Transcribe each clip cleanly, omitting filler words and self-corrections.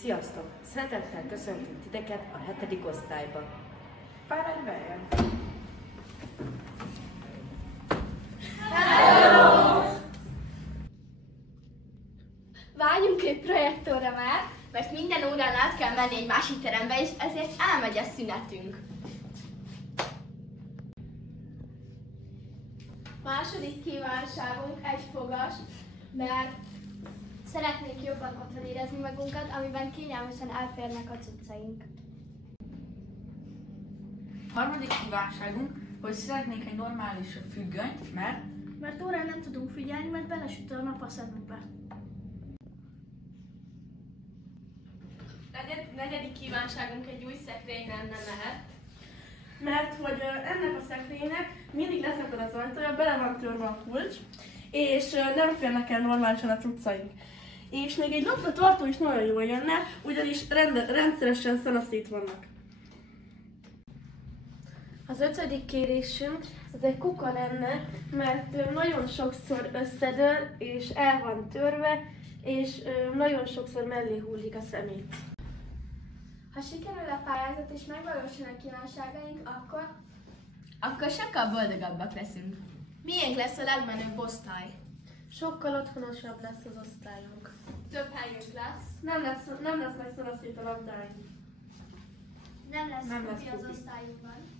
Sziasztok! Szeretettel köszöntünk titeket a 7. osztályban. Fáradj be! Hello! Vágyunk egy projektorra már, mert minden órán át kell menni egy másik terembe, és ezért elmegy a szünetünk. Második kívánságunk egyfogas, mert szeretnénk jobban otthon érezni magunkat, amiben kényelmesen elférnek a cuccaink. Harmadik kívánságunk, hogy szeretnénk egy normális függönyt, Mert órán nem tudunk figyelni, mert belesüt a nap a szemünkbe. Negyedik kívánságunk egy új szekrény lenne lehet. Mert hogy ennek a szekrénynek mindig leszakad az ajtója, bele van törve a kulcs, és nem férnek el normálisan a cuccaink. És még egy lapra tartó is nagyon jól jönne, ugyanis rendszeresen szanaszét vannak. Az 5. kérésünk, ez egy kuka lenne, mert nagyon sokszor összedől, és el van törve, és nagyon sokszor mellé hullik a szemét. Ha sikerül a pályázat és megvalósul a kívánságaink, akkor sokkal boldogabbak leszünk. Miénk lesz a legmenőbb osztály? Sokkal otthonosabb lesz az osztályunk. Több helyünk lesz. Nem lesznek szanaszét a labdáink. Nem lesz kupi az osztályunkban.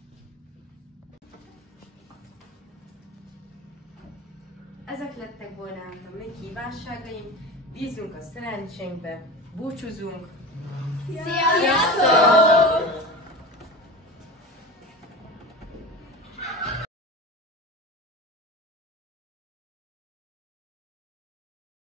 Ezek lettek volna hát a mi kívánságaink, bízunk a szerencsénkbe, búcsúzunk! Sziasztok!